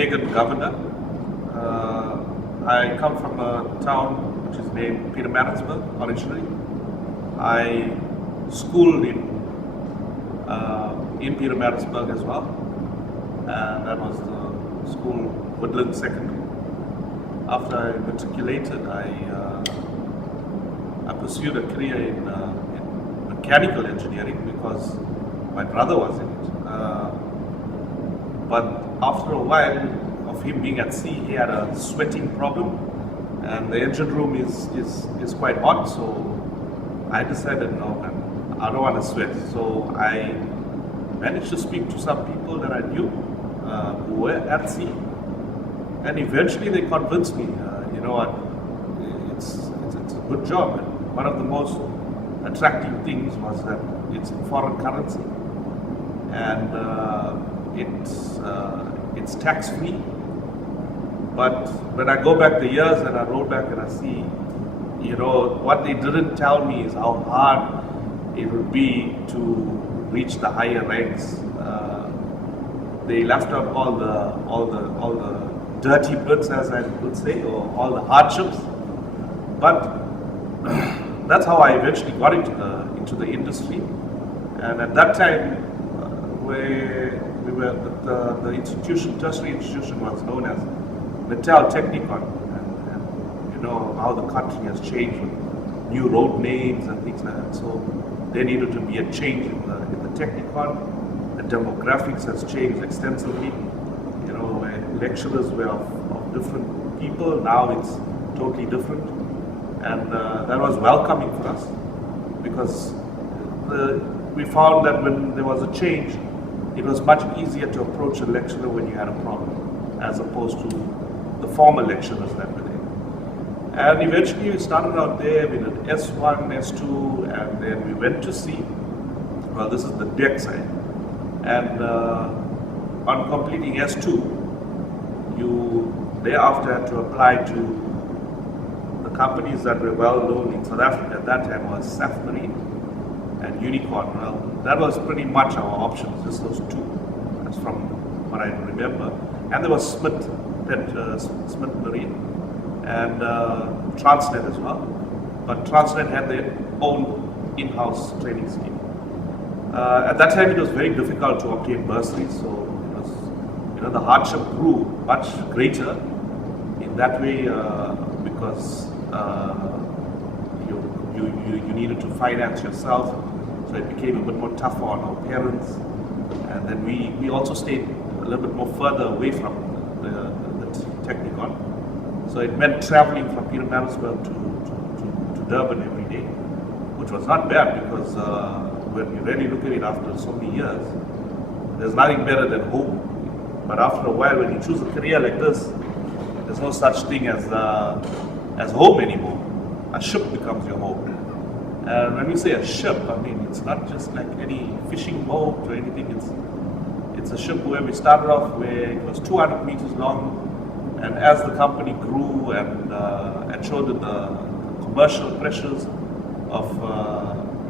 pagan governor. I come from a town which is named Pietermaritzburg originally. I schooled in Pietermaritzburg as well, and that was the school, Woodland Secondary. After I matriculated, I pursued a career in mechanical engineering because my brother was in it. But after a while of him being at sea, he had a sweating problem, and the engine room is quite hot. So I decided, no, man, I don't want to sweat. So I managed to speak to some people that I knew who were at sea, and eventually they convinced me, you know what, it's a good job. And one of the most attractive things was that it's in foreign currency, and it's tax-free. But when I go back the years and I roll back and I see, you know, what they didn't tell me is how hard it would be to reach the higher ranks. They left out all the dirty bits, as I would say, or all the hardships. But that's how I eventually got into the industry. And at that time, where we were, the institution, tertiary institution, was known as Metal Technicon, and you know how the country has changed with new road names and things like that. So there needed to be a change in the Technicon. The demographics has changed extensively. You know, where lecturers were of different people. Now it's totally different, and that was welcoming for us, because we found that when there was a change, it was much easier to approach a lecturer when you had a problem, as opposed to the former lecturers that were there. And eventually we started out there, we did S1, S2, and then we went to sea. Well, this is the deck side. And on completing S2, you thereafter had to apply to the companies that were well known in South Africa at that time, was SAF Marine and Unicorn. Well, that was pretty much our options, just those two, that's from what I remember. And there was Smith Marine and Transnet as well. But Transnet had their own in-house training scheme. At that time, it was very difficult to obtain bursaries, so it was, you know, the hardship grew much greater in that way because you needed to finance yourself, so it became a bit more tougher on our parents. And then we also stayed a little bit more further away from the Technicon, so it meant traveling from Pietermaritzburg to Durban every day, which was not bad, because when you really look at it after so many years, there's nothing better than home. But after a while, when you choose a career like this, there's no such thing as home anymore. A ship becomes your home. And when we say a ship, I mean, it's not just like any fishing boat or anything. It's a ship where we started off where it was 200 meters long, and as the company grew and showed the commercial pressures of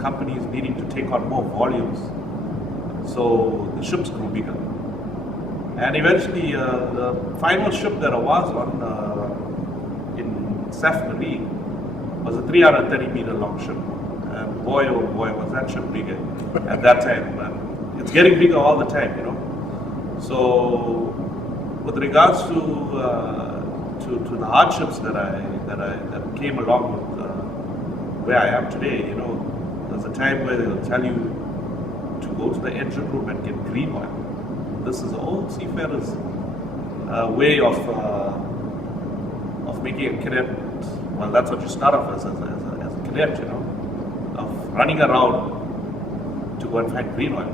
companies needing to take on more volumes, so the ships grew bigger. And eventually, the final ship that I was on in SAF Marine was a 330 meter long ship. And boy, oh boy, was that ship bigger at that time. And it's getting bigger all the time, you know. So, with regards to the hardships that came along with where I am today, you know, there's a time where they'll tell you to go to the engine room and get green oil. This is the old Seafarers way of making a cadet. Well, that's what you start off as a cadet, you know, of running around to go and find green oil.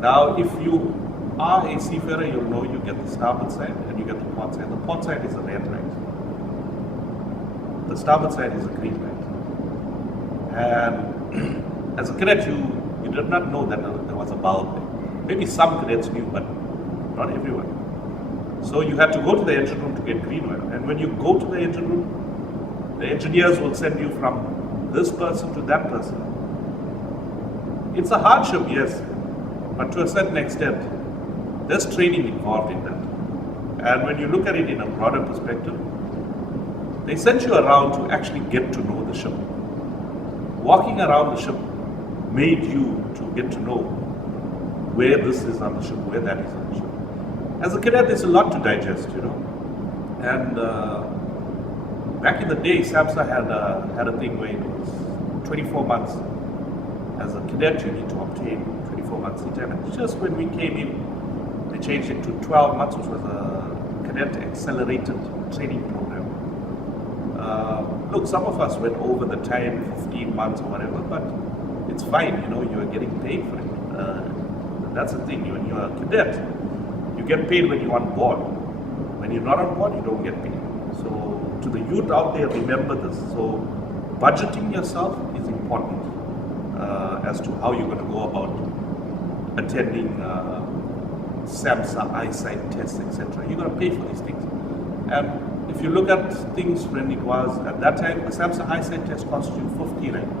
Now, if you are a seafarer, you'll know you get the starboard side and you get the port side. The port side is a red light. The starboard side is a green light. And as a cadet, you did not know that there was a bulb there. Maybe some cadets knew, but not everyone. So you had to go to the engine room to get green oil. And when you go to the engine room, the engineers will send you from this person to that person. It's a hardship, yes, but to a certain extent, there's training involved in that. And when you look at it in a broader perspective, they sent you around to actually get to know the ship. Walking around the ship made you to get to know where this is on the ship, where that is on the ship. As a cadet, there's a lot to digest, And back in the day, SAMSA had a thing where it was 24 months. As a cadet, you need to obtain 24 months retirement. Just when we came in, they changed it to 12 months, which was a cadet accelerated training program. Look, some of us went over the time, 15 months or whatever, but it's fine, you are getting paid for it. That's the thing, when you're a cadet, you get paid when you're on board. When you're not on board, you don't get paid. So to the youth out there, remember this. So budgeting yourself is important as to how you're going to go about attending SAMSA eyesight tests, etc. You're going to pay for these things. And if you look at things when it was at that time, a SAMSA eyesight test cost you 50 Rand.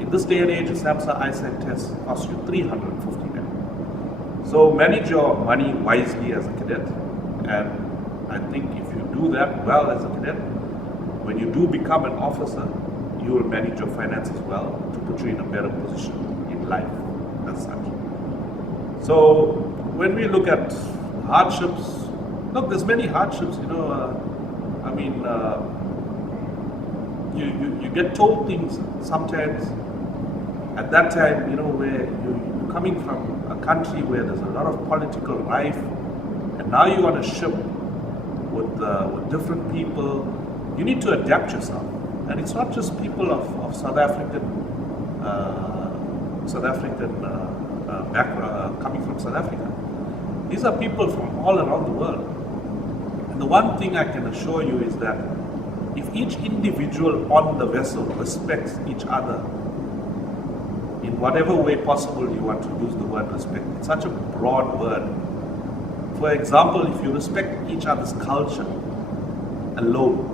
In this day and age, a SAMSA eyesight test costs you 350 Rand. So manage your money wisely as a cadet. And I think if you do that well as a cadet, when you do become an officer, you will manage your finances well to put you in a better position in life as such. So when we look at hardships, look, there's many hardships, you get told things sometimes at that time, where you're coming from a country where there's a lot of political rife, and now you're on a ship with different people. You need to adapt yourself, and it's not just people of South African background, coming from South Africa. These are people from all around the world. And the one thing I can assure you is that if each individual on the vessel respects each other in whatever way possible, you want to use the word respect. It's such a broad word. For example, if you respect each other's culture alone,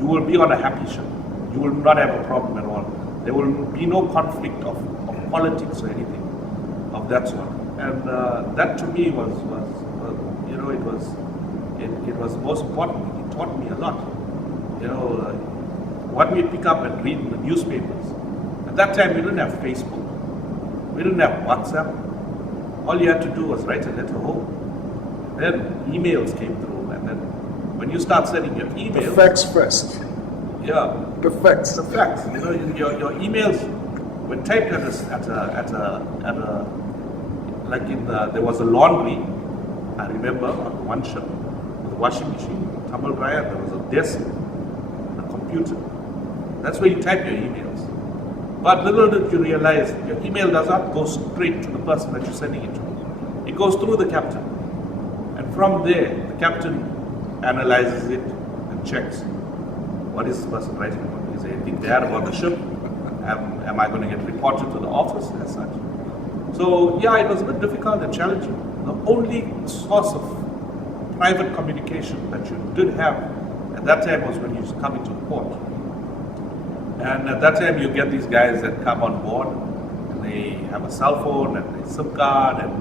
you will be on a happy ship. You will not have a problem at all. There will be no conflict of politics or anything of that sort. And that to me was it was most important. It taught me a lot. What we pick up and read in the newspapers. At that time, we didn't have Facebook. We didn't have WhatsApp. All you had to do was write a letter home. Then emails came through, and then when you start sending your emails, the facts first. Yeah, the facts. The facts. Your emails were typed there was a laundry. I remember on one ship with a washing machine, tumble dryer. There was a desk, and a computer. That's where you type your emails. But little did you realize, your email does not go straight to the person that you're sending it to. It goes through the captain. And from there, the captain analyzes it and checks, what is this person writing about? Is there anything bad about the ship? Am I going to get reported to the office as such? So yeah, it was a bit difficult and challenging. The only source of private communication that you did have at that time was when you come into port. And at that time, you get these guys that come on board, and they have a cell phone and a SIM card, and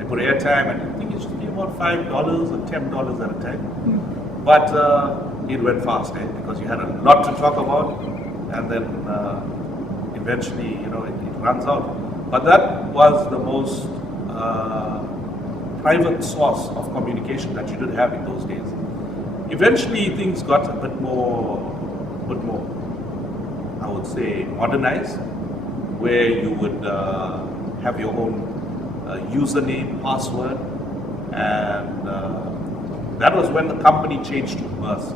they put airtime, and I think it should be about $5 or $10 at a time. But it went fast, because you had a lot to talk about, and then eventually, it runs out. But that was the most private source of communication that you did have in those days. Eventually, things got a bit more, I would say, modernized, where you would have your own username, password, and that was when the company changed to Maersk,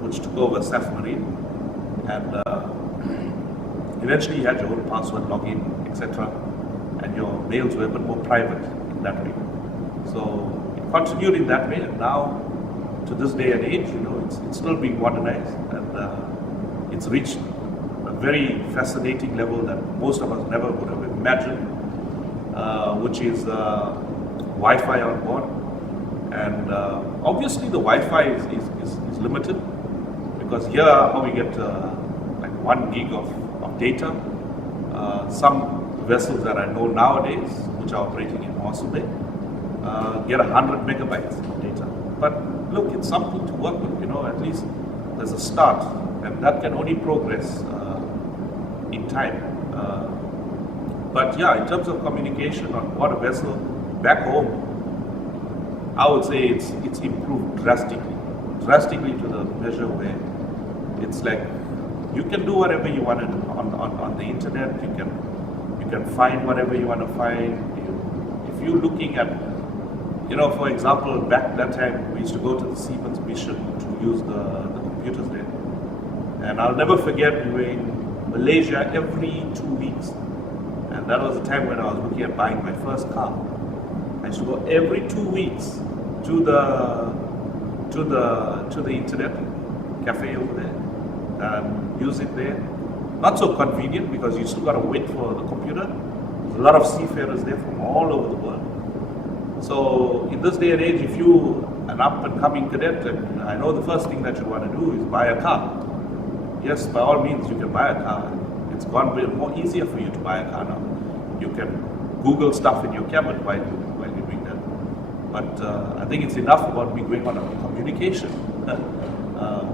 which took over SAF Marine, and eventually you had your own password, login, etc., and your mails were a bit more private in that way. So it continued in that way, and now, to this day and age, it's still being modernized, and it's reached a very fascinating level that most of us never would have imagined, which is Wi-Fi on board. And obviously the Wi-Fi is limited, because here how we get like 1 gig of data. Some vessels that I know nowadays, which are operating in Mossel Bay, get 100 megabytes of data. But look, it's something to work with, at least there's a start, and that can only progress in time. But yeah, in terms of communication on board a vessel back home, I would say it's improved drastically to the measure where it's like you can do whatever you want to do on the internet. You can find whatever you want to find. If you're looking at, for example, back that time we used to go to the Seaman's Mission to use the computers there, and I'll never forget we were in Malaysia every 2 weeks, and that was the time when I was looking at buying my first car. I used to go every 2 weeks to the internet cafe over there and use it there. Not so convenient because you still got to wait for the computer. There's a lot of seafarers there from all over the world. So in this day and age, if you an up and coming cadet, and I know the first thing that you want to do is buy a car. Yes, by all means you can buy a car. It's gone more easier for you to buy a car now. You can Google stuff in your cabin while you're doing that. But I think it's enough about me going on a communication.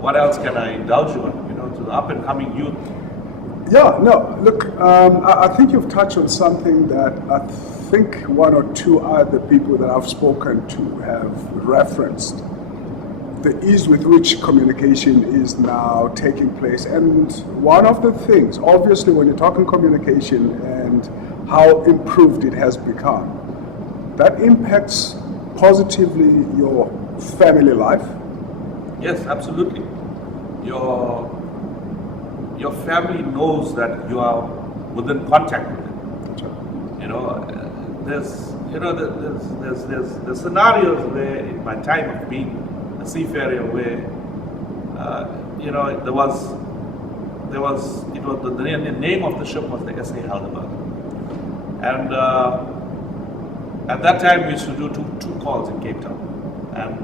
What else can I indulge you on, to the up and coming youth? Yeah, no, look, I think you've touched on something that I think one or two other people that I've spoken to have referenced. The ease with which communication is now taking place. And one of the things, obviously, when you're talking communication and how improved it has become, that impacts positively your family life. Yes, absolutely. Your family knows that you are within contact with them. Sure. There's scenarios where in my time of being a seafarer where the name of the ship was the SA Helderberg, and at that time we used to do two calls in Cape Town, and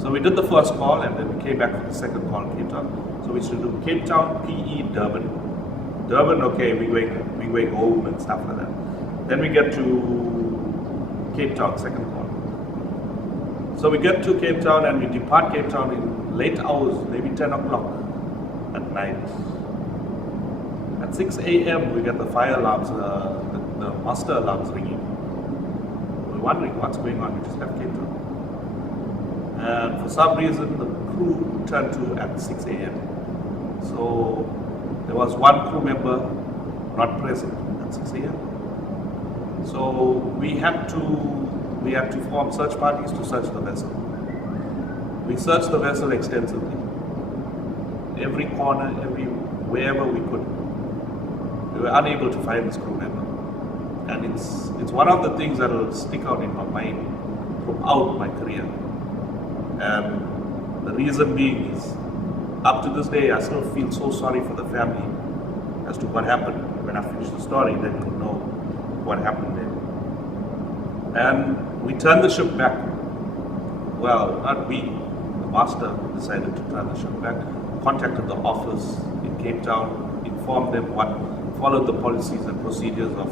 so we did the first call and then we came back for the second call in Cape Town. So we used to do Cape Town, PE, Durban, okay, we going home and stuff like that. Then we get to Cape Town, second call. So we get to Cape Town and we depart Cape Town in late hours, maybe 10 o'clock at night. At 6 a.m. we get the fire alarms, the muster alarms ringing. We're wondering what's going on, we just left Cape Town. And for some reason the crew turned to at 6 a.m. So there was one crew member not present at 6 a.m. So we had to form search parties to search the vessel. We searched the vessel extensively. Every corner, wherever we could. We were unable to find this crew member. And it's one of the things that will stick out in my mind throughout my career. And the reason being is, up to this day, I still feel so sorry for the family as to what happened. When I finish the story, then you'll know what happened there. And we turned the ship back. Well, not we, the master decided to turn the ship back. Contacted the office in Cape Town, informed them followed the policies and procedures of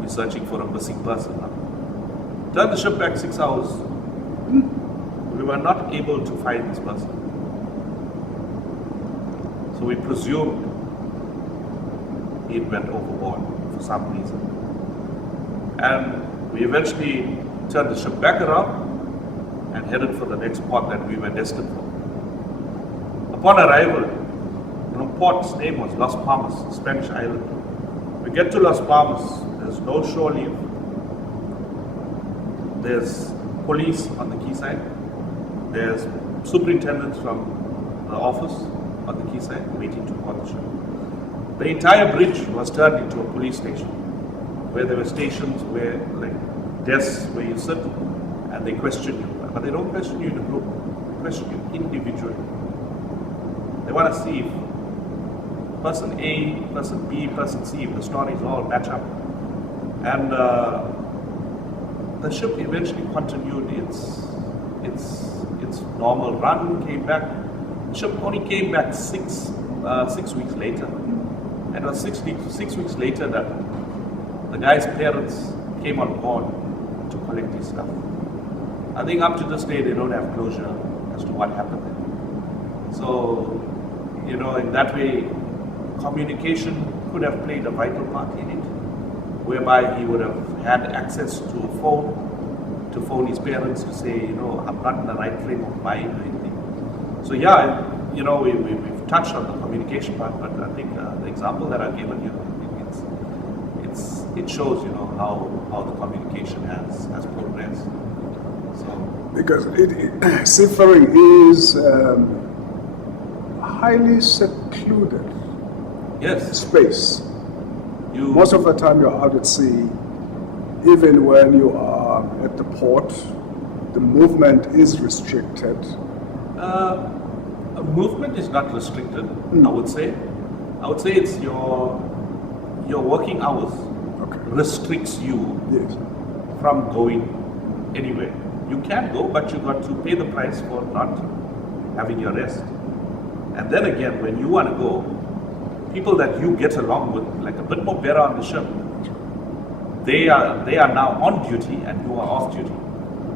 researching for a missing person. Turned the ship back 6 hours. We were not able to find this person. So we presumed he went overboard for some reason. And we eventually turned the ship back around and headed for the next port that we were destined for. Upon arrival, port's name was Las Palmas, Spanish island. We get to Las Palmas, there's no shore leave. There's police on the quayside. There's superintendents from the office on the quayside waiting to board the ship. The entire bridge was turned into a police station, where there were stations where, like, desks where you sit and they question you. But they don't question you in a group, they question you individually. They want to see if person A, person B, person C, if the stories all match up. And the ship eventually continued its normal run, came back. The ship only came back 6 weeks later. And it was 6 weeks later that the guy's parents came on board to collect his stuff. I think up to this day they don't have closure as to what happened there. So, in that way, communication could have played a vital part in it, whereby he would have had access to a phone, to phone his parents to say, I'm not in the right frame of mind or anything. So yeah, we've touched on the communication part, but I think the example that I've given you, it shows, how the communication has progressed. So because seafaring is highly secluded space. Most of the time you're out at sea, even when you are at the port, the movement is restricted. Movement is not restricted, I would say. I would say it's your working hours restricts you from going anywhere. You can go, but you got to pay the price for not having your rest. And then again, when you want to go, people that you get along with, like a bit more better on the ship, they are now on duty and you are off duty.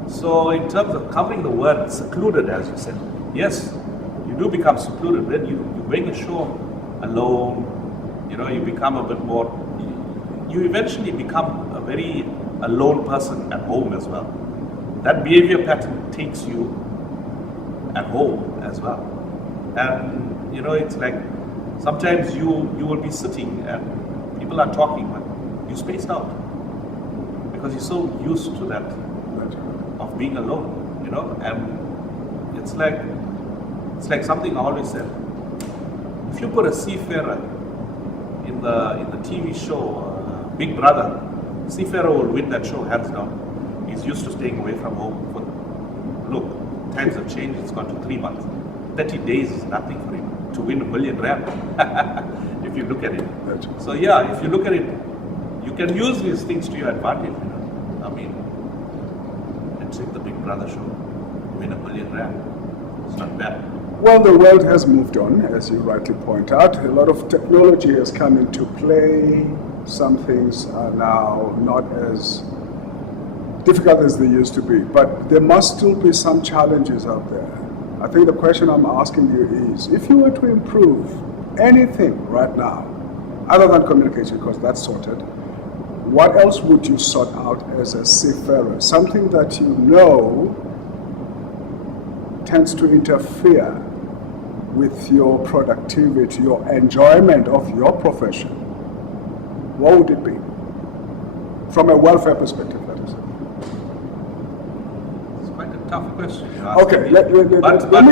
So in terms of covering the word secluded, as you said, yes, you do become secluded. Then you bring ashore alone, you become a bit more, you eventually become a very alone person at home as well. That behavior pattern takes you at home as well. And it's like sometimes you will be sitting and people are talking, but you spaced out because you're so used to that of being alone, and it's like something I always said. If you put a seafarer in the TV show Big Brother, seafarer will win that show hands down. He's used to staying away from home. Look, times have changed. It's gone to 3 months. 30 days is nothing for him to win R1 million. If you look at it. So yeah, if you look at it, you can use these things to your advantage. I mean, let's take the Big Brother show, win R1 million. It's not bad. Well, the world has moved on, as you rightly point out. A lot of technology has come into play. Some things are now not as difficult as they used to be, but there must still be some challenges out there. I think the question I'm asking you is, if you were to improve anything right now, other than communication, because that's sorted, what else would you sort out as a seafarer? Something that tends to interfere with your productivity, your enjoyment of your profession. What would it be? From a welfare perspective, that is. It's quite a tough question. Okay, let me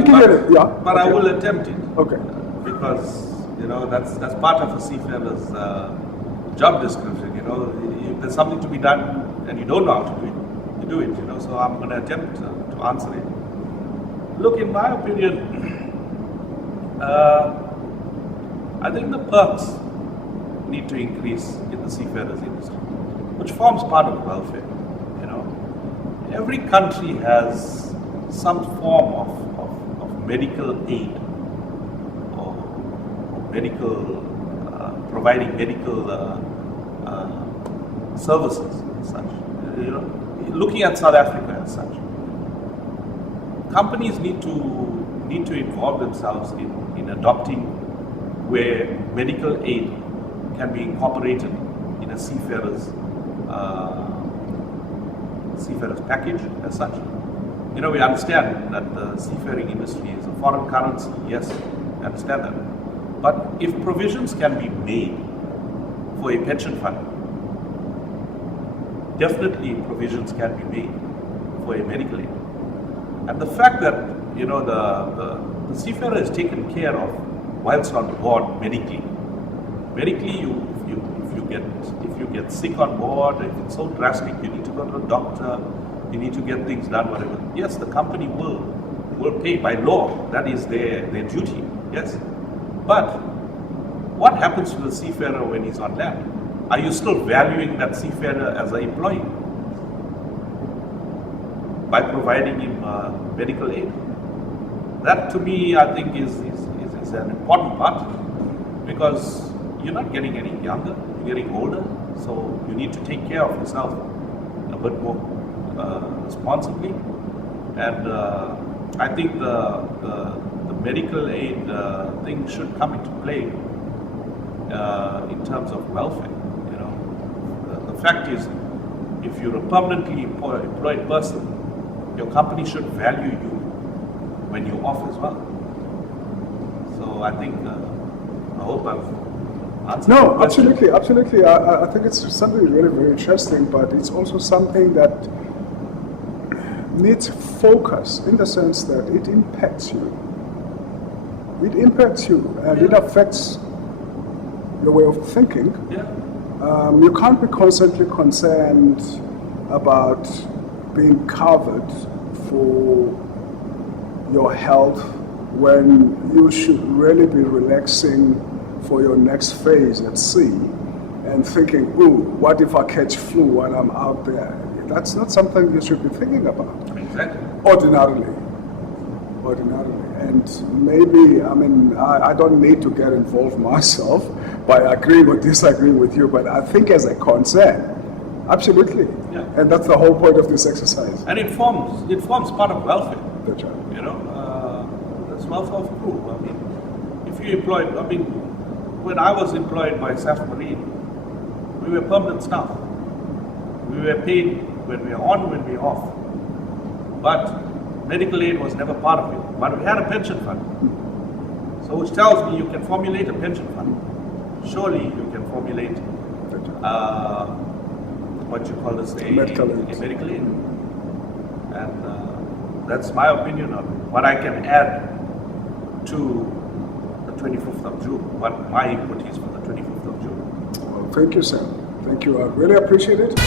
give it. Yeah. But I will attempt it. Okay. Because that's part of a seafarer's job description. If there's something to be done and you don't know how to do it, you do it. So I'm going to attempt to answer it. Look, in my opinion, I think the perks need to increase in the seafarers industry, which forms part of welfare. Every country has some form of medical aid or medical providing medical services and such. Looking at South Africa as such, companies need to involve themselves in adopting where medical aid can be incorporated in a seafarer's package as such. We understand that the seafaring industry is a foreign currency. Yes, I understand that. But if provisions can be made for a pension fund, definitely provisions can be made for a medical aid. And the fact that the seafarer is taken care of whilst on board medically. Medically, if you get sick on board, if it's so drastic, you need to go to a doctor, you need to get things done, whatever. Yes, the company will pay by law. That is their duty. Yes, but what happens to the seafarer when he's on land? Are you still valuing that seafarer as an employee by providing him medical aid? That, to me, I think is an important part, because you're not getting any younger, you're getting older, so you need to take care of yourself a bit more. responsibly, and I think the medical aid thing should come into play in terms of welfare. You know, the fact is, if you're a permanently employed person, your company should value you when you're off as well. So I think I hope I've answered your No, question. absolutely, absolutely. I think it's something really very interesting, but it's also something that needs focus in the sense that it impacts you. It impacts you and it affects your way of thinking. Yeah. You can't be constantly concerned about being covered for your health when you should really be relaxing for your next phase at sea and thinking, ooh, what if I catch flu when I'm out there? That's not something you should be thinking about. Exactly. Ordinarily. And maybe, I don't need to get involved myself by agreeing or disagreeing with you, but I think as a concern, absolutely. Yeah. And that's the whole point of this exercise. And it forms part of welfare. That's right. You know, that's welfare of crew. I mean, if you employed, when I was employed by SAF Marine, we were permanent staff. We were paid when we were on, when we were off. But medical aid was never part of it. But we had a pension fund. So which tells me you can formulate a pension fund. Surely you can formulate what you call this a medical aid. And that's my opinion on it. What I can add to the 25th of June, what my input is for the 25th of June. Well, thank you, Sam. Thank you. I really appreciate it.